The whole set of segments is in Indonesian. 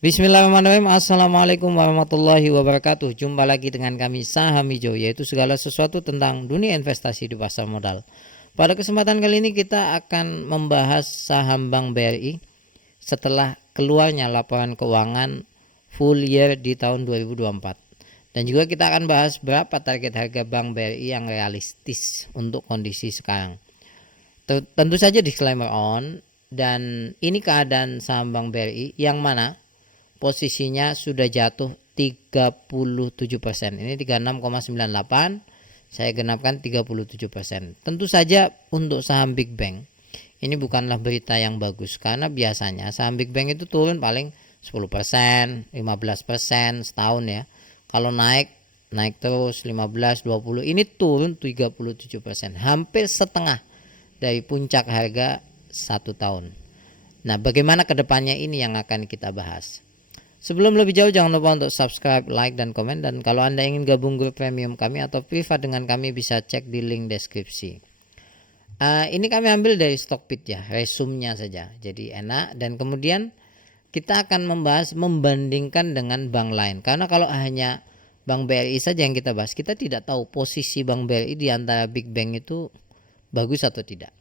Bismillahirrahmanirrahim. Assalamualaikum warahmatullahi wabarakatuh. Jumpa lagi dengan kami Saham Hijau, yaitu segala sesuatu tentang dunia investasi di pasar modal. Pada kesempatan kali ini kita akan membahas saham Bank BRI setelah keluarnya laporan keuangan full year di tahun 2024. Dan juga kita akan bahas berapa target harga Bank BRI yang realistis untuk kondisi sekarang. Tentu saja disclaimer on, dan ini keadaan saham Bank BRI yang mana posisinya sudah jatuh 37%. Ini 36,98. Saya genapkan 37%. Tentu saja untuk saham Big Bank ini bukanlah berita yang bagus, karena biasanya saham Big Bank itu turun paling 10%, 15% setahun ya. Kalau naik terus 15, 20. Ini turun 37%, hampir setengah dari puncak harga satu tahun. Nah, bagaimana kedepannya ini yang akan kita bahas. Sebelum lebih jauh, jangan lupa untuk subscribe, like, dan komen. Dan kalau Anda ingin gabung grup premium kami atau privat dengan kami, bisa cek di link deskripsi. Ini kami ambil dari Stockbit ya, resumnya saja. Jadi enak. Dan kemudian kita akan membahas membandingkan dengan bank lain. Karena kalau hanya Bank BRI saja yang kita bahas, kita tidak tahu posisi Bank BRI di antara Big Bank itu bagus atau tidak.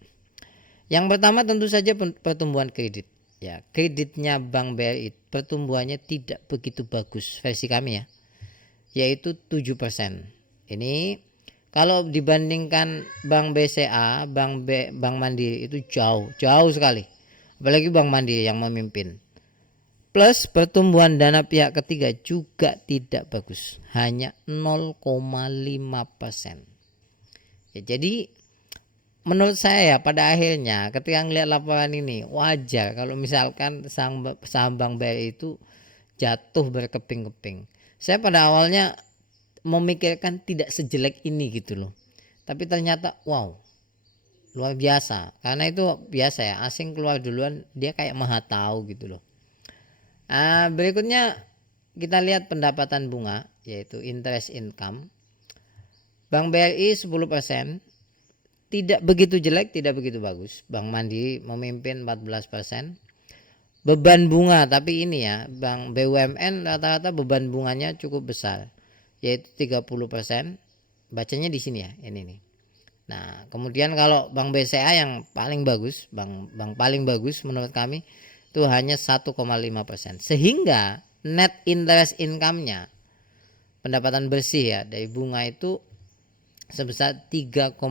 Yang pertama tentu saja pertumbuhan kredit. Ya, kreditnya Bank BRI pertumbuhannya tidak begitu bagus versi kami ya, yaitu 7%. Ini kalau dibandingkan Bank BCA, Bank Mandiri itu jauh sekali. Apalagi Bank Mandiri yang memimpin. Plus pertumbuhan dana pihak ketiga juga tidak bagus, hanya 0,5%. Ya, jadi menurut saya pada akhirnya ketika ngelihat laporan ini wajar kalau misalkan saham Bank BRI itu jatuh berkeping-keping. Saya pada awalnya memikirkan tidak sejelek ini gitu loh. Tapi ternyata wow, luar biasa. Karena itu biasa ya, asing keluar duluan dia kayak maha tahu gitu loh. Berikutnya kita lihat pendapatan bunga, yaitu interest income. Bank BRI 10%. Tidak begitu jelek, tidak begitu bagus. Bank Mandiri memimpin 14%. Beban bunga, tapi ini ya, Bank BUMN rata-rata beban bunganya cukup besar, yaitu 30%. Bacanya di sini ya, ini nih. Nah, kemudian kalau Bank BCA yang paling bagus, bank paling bagus menurut kami itu hanya 1,5%. Sehingga net interest income-nya, pendapatan bersih ya dari bunga itu sebesar 3,4%.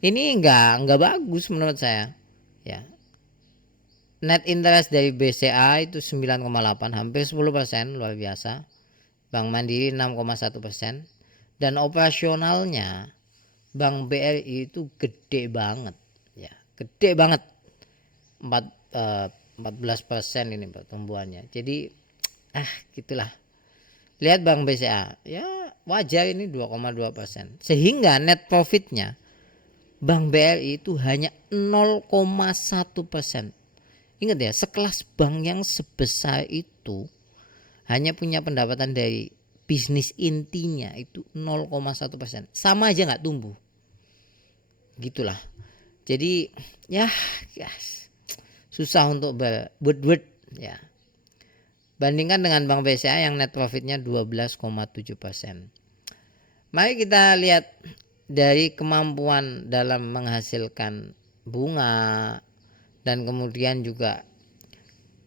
Ini enggak bagus menurut saya ya. Net interest dari BCA itu 9,8, hampir 10%, luar biasa. Bank Mandiri 6,1%. Dan operasionalnya Bank BRI itu gede banget ya, gede banget. 14% ini pertumbuhannya. Jadi gitulah. Lihat Bank BCA ya wajar, ini 2,2%. Sehingga net profitnya Bank BRI itu hanya 0,1%. Ingat ya, sekelas bank yang sebesar itu hanya punya pendapatan dari bisnis intinya itu 0,1%. Sama aja nggak tumbuh. Gitulah. Jadi ya susah untuk berbuat ya. Bandingkan dengan Bank BCA yang net profitnya 12,7%. Mari kita lihat dari kemampuan dalam menghasilkan bunga dan kemudian juga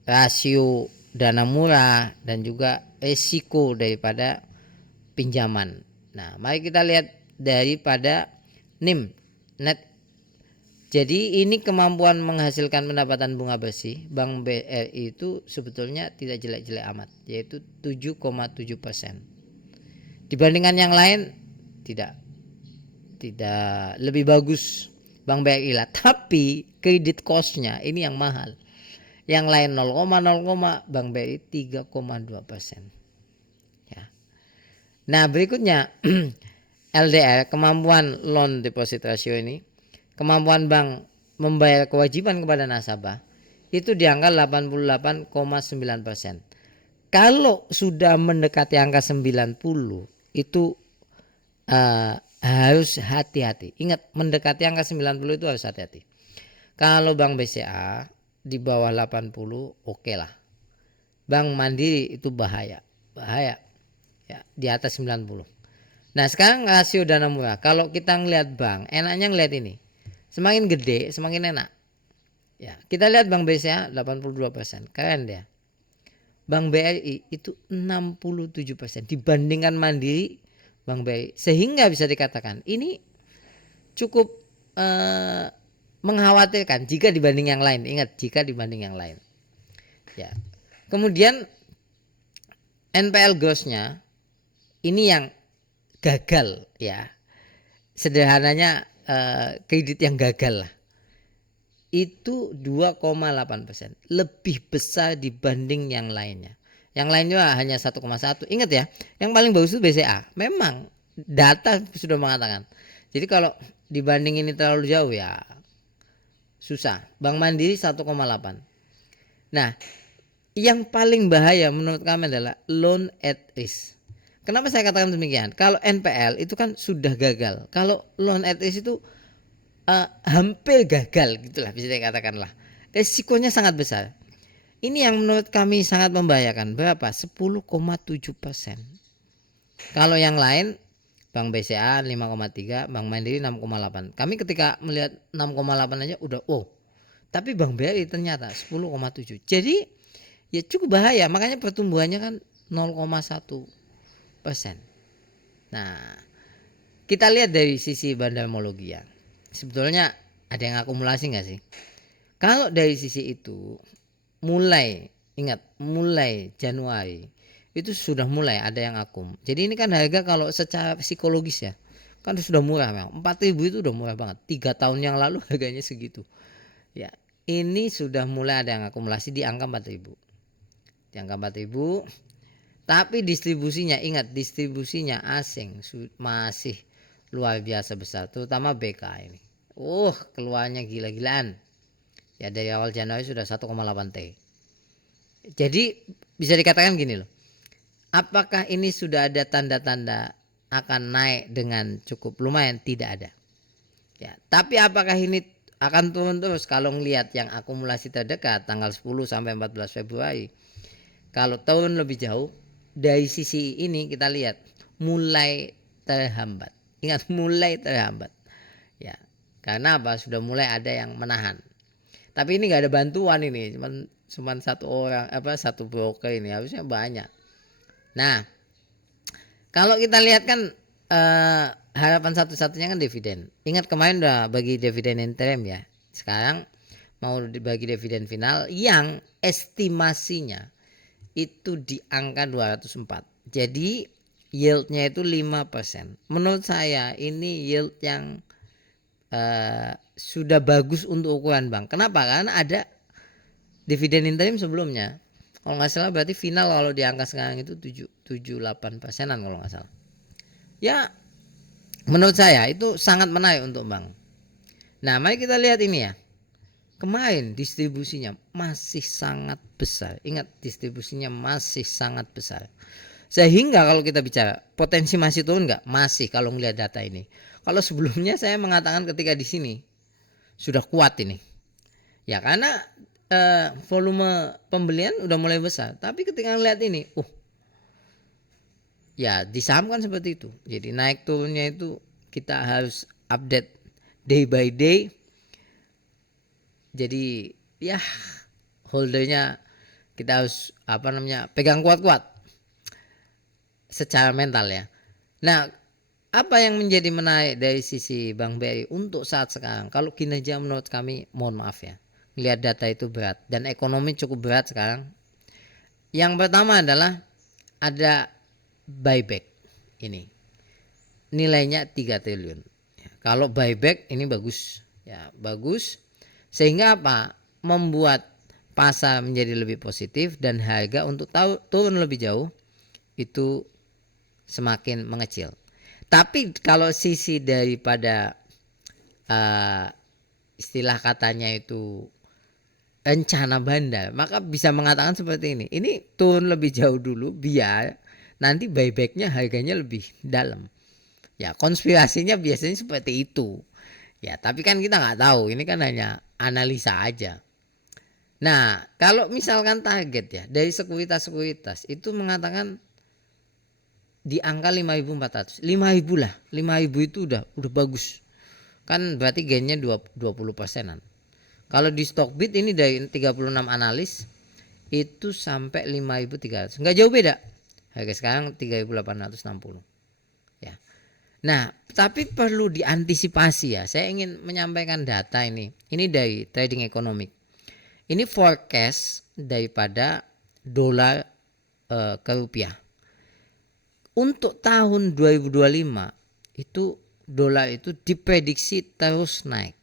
rasio dana murah dan juga risiko daripada pinjaman. Nah, mari kita lihat daripada NIM, net. Jadi ini kemampuan menghasilkan pendapatan bunga bersih Bank BRI itu sebetulnya tidak jelek-jelek amat, yaitu 7,7%. Dibandingkan yang lain tidak lebih bagus Bank BRI lah, tapi kredit cost-nya ini yang mahal. Yang lain 0,0, Bank BRI 3,2%. Ya. Nah, berikutnya LDR, kemampuan loan deposit ratio ini, kemampuan bank membayar kewajiban kepada nasabah itu di angka 88,9%. Kalau sudah mendekati angka 90 itu harus hati-hati. Ingat, mendekati angka 90 itu harus hati-hati. Kalau Bank BCA di bawah 80 oke lah. Bank Mandiri itu bahaya ya, di atas 90. Nah sekarang rasio dana murah, kalau kita ngelihat bank, enaknya ngelihat ini, semakin gede semakin enak ya. Kita lihat Bank BCA 82%, keren dia. Bank BRI itu 67% dibandingkan Mandiri, Bank BRI, sehingga bisa dikatakan ini cukup mengkhawatirkan jika dibanding yang lain. Ingat, jika dibanding yang lain ya. Kemudian NPL gross-nya ini yang gagal ya, sederhananya kredit yang gagal lah, itu 2,8%, lebih besar dibanding yang lainnya. Yang lainnya hanya 1,1. Ingat ya, yang paling bagus itu BCA. Memang data sudah mengatakan. Jadi kalau dibanding ini terlalu jauh ya susah. Bank Mandiri 1,8. Nah, yang paling bahaya menurut kami adalah loan at risk. Kenapa saya katakan demikian? Kalau NPL itu kan sudah gagal. Kalau loan at risk itu hampir gagal gitulah, bisa dikatakan lah. Resikonya sangat besar. Ini yang menurut kami sangat membahayakan. Berapa? 10,7%. Kalau yang lain, Bank BCA 5,3, Bank Mandiri 6,8. Kami ketika melihat 6,8 aja udah tapi Bank BRI ternyata 10,7. Jadi ya cukup bahaya. Makanya pertumbuhannya kan 0,1%. Nah, kita lihat dari sisi bandarmologi ya. Sebetulnya ada yang akumulasi nggak sih? Kalau dari sisi itu mulai Januari itu sudah mulai ada yang akum. Jadi ini kan harga kalau secara psikologis ya kan sudah murah memang. 4.000 itu udah murah banget. 3 tahun yang lalu harganya segitu. Ya, ini sudah mulai ada yang akumulasi di angka 4.000. Di angka 4.000. Tapi distribusinya, ingat, distribusinya asing masih luar biasa besar, terutama BK ini. Keluarnya gila-gilaan. Ya dari awal Januari sudah 1,8 T. Jadi bisa dikatakan gini loh. Apakah ini sudah ada tanda-tanda akan naik dengan cukup lumayan? Tidak ada. Ya, tapi apakah ini akan turun terus? Kalau ngelihat yang akumulasi terdekat tanggal 10 sampai 14 Februari. Kalau turun lebih jauh, dari sisi ini kita lihat mulai terhambat. Ingat, mulai terhambat ya, karena apa, sudah mulai ada yang menahan. Tapi ini nggak ada bantuan, ini cuman satu orang, satu broker, ini harusnya banyak. Nah, kalau kita lihat kan harapan satu-satunya kan dividen. Ingat kemarin udah bagi dividen interim ya, sekarang mau dibagi dividen final yang estimasinya itu di angka 204. Jadi yieldnya itu 5%. Menurut saya ini yield yang sudah bagus untuk ukuran bank. Kenapa? Karena ada dividen interim sebelumnya. Kalau nggak salah berarti final kalau di angka sekarang itu 7-8%an kalau nggak salah. Ya menurut saya itu sangat menarik untuk bank. Nah mari kita lihat ini ya. Kemarin distribusinya masih sangat besar. Ingat, distribusinya masih sangat besar. Sehingga kalau kita bicara potensi masih turun nggak? Masih, kalau melihat data ini. Kalau sebelumnya saya mengatakan ketika di sini sudah kuat ini. Ya karena volume pembelian udah mulai besar. Tapi ketika melihat ini, ya di saham kan seperti itu. Jadi naik turunnya itu kita harus update day by day. Jadi ya holdernya kita harus pegang kuat-kuat secara mental ya. Nah, apa yang menjadi menarik dari sisi Bank BRI untuk saat sekarang? Kalau kinerja menurut kami, mohon maaf ya, lihat data itu berat dan ekonomi cukup berat sekarang. Yang pertama adalah ada buyback ini, nilainya 3 triliun. Kalau buyback ini bagus ya, bagus. Sehingga apa? Membuat pasar menjadi lebih positif dan harga untuk turun lebih jauh itu semakin mengecil. Tapi kalau sisi daripada istilah katanya itu rencana bandar, maka bisa mengatakan seperti ini. Ini turun lebih jauh dulu biar nanti buybacknya harganya lebih dalam. Ya konspirasinya biasanya seperti itu. Ya tapi kan kita nggak tahu, ini kan hanya analisa aja. Nah, kalau misalkan target ya dari sekuritas itu mengatakan di angka 5.400, 5.000 lah, 5.000 itu udah bagus. Kan berarti gainnya 20%-an. Kalau di Stockbit ini dari 36 analis itu sampai 5.300, nggak jauh beda. Harga sekarang 3.860 ya. Nah, tapi perlu diantisipasi ya. Saya ingin menyampaikan data ini. Ini dari Trading Economic. Ini forecast daripada dolar ke rupiah. Untuk tahun 2025 itu dolar itu diprediksi terus naik.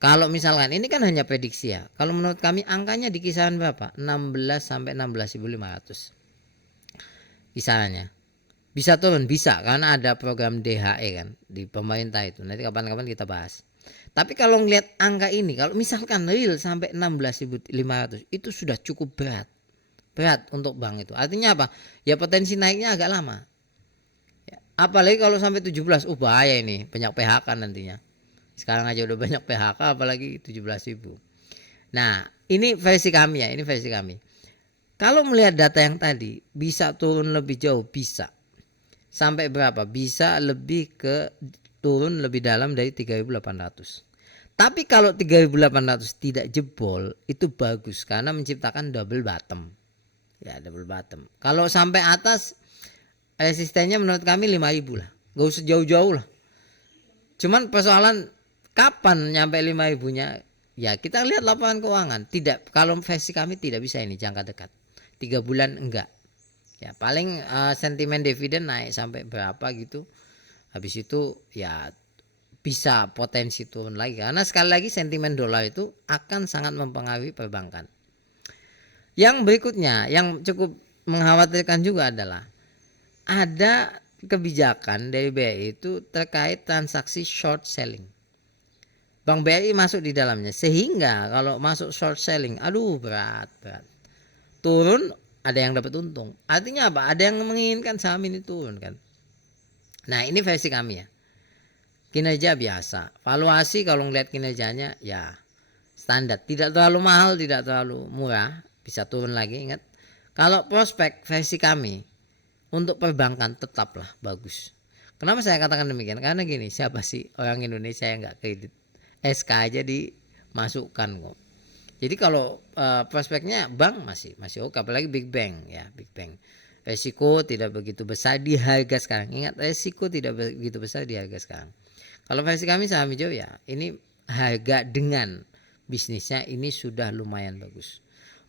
Kalau misalkan ini kan hanya prediksi ya. Kalau menurut kami angkanya di kisaran berapa? 16 sampai 16.500. Kisarannya. Bisa turun, bisa, karena ada program DHE kan di pemerintah itu. Nanti kapan-kapan kita bahas. Tapi kalau ngelihat angka ini, kalau misalkan real sampai 16.500 itu sudah cukup berat. Berat untuk bank itu. Artinya apa? Ya potensi naiknya agak lama. Ya, apalagi kalau sampai 17, bahaya ini, banyak PHK nantinya. Sekarang aja udah banyak PHK, apalagi 17.000. Nah, ini versi kami ya, ini versi kami. Kalau melihat data yang tadi, bisa turun lebih jauh, bisa. Sampai berapa? Bisa lebih ke turun lebih dalam dari 3.800. Tapi kalau 3.800 tidak jebol, itu bagus karena menciptakan double bottom. Ya, double bottom. Kalau sampai atas, resistennya menurut kami 5.000 lah. Gak usah jauh-jauh lah. Cuman persoalan kapan nyampe 5.000-nya? Ya kita lihat laporan keuangan. Tidak, kalau versi kami tidak bisa ini jangka dekat. 3 bulan enggak. Ya paling sentimen dividen naik sampai berapa gitu. Habis itu ya bisa potensi turun lagi. Karena sekali lagi sentimen dolar itu akan sangat mempengaruhi perbankan. Yang berikutnya yang cukup mengkhawatirkan juga adalah ada kebijakan dari BRI itu terkait transaksi short selling. Bank BRI masuk di dalamnya sehingga kalau masuk short selling, aduh berat. Turun ada yang dapat untung. Artinya apa? Ada yang menginginkan saham ini turun kan. Nah, ini versi kami ya. Kinerja biasa. Valuasi kalau ngeliat kinerjanya ya standar. Tidak terlalu mahal, tidak terlalu murah. Bisa turun lagi, ingat. Kalau prospek versi kami untuk perbankan tetaplah bagus. Kenapa saya katakan demikian? Karena gini, siapa sih orang Indonesia yang nggak kredit? SK aja dimasukkan kok. Jadi kalau prospeknya bank masih oke, apalagi big bank ya, big bank. Resiko tidak begitu besar di harga sekarang. Ingat, resiko tidak begitu besar di harga sekarang. Kalau versi kami saham hijau ya, ini harga dengan bisnisnya ini sudah lumayan bagus.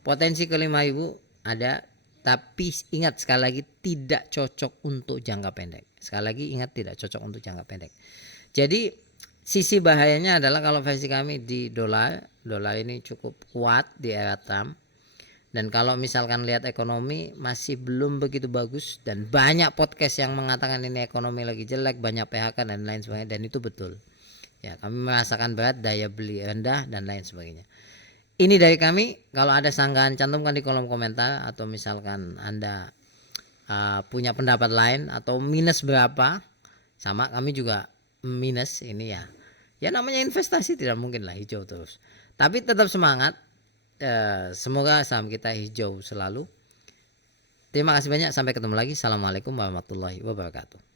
Potensi ke 5.000 ada, tapi ingat sekali lagi tidak cocok untuk jangka pendek. Sekali lagi ingat tidak cocok untuk jangka pendek. Jadi sisi bahayanya adalah kalau versi kami di dolar ini cukup kuat di era Trump. Dan kalau misalkan lihat ekonomi masih belum begitu bagus dan banyak podcast yang mengatakan ini ekonomi lagi jelek, banyak PHK dan lain sebagainya, dan itu betul. Ya, kami merasakan berat, daya beli rendah dan lain sebagainya. Ini dari kami. Kalau ada sanggahan cantumkan di kolom komentar, atau misalkan Anda punya pendapat lain atau minus berapa, sama kami juga minus ini ya. Ya namanya investasi tidak mungkin lah hijau terus. Tapi tetap semangat. Semoga saham kita hijau selalu. Terima kasih banyak. Sampai ketemu lagi. Assalamualaikum warahmatullahi wabarakatuh.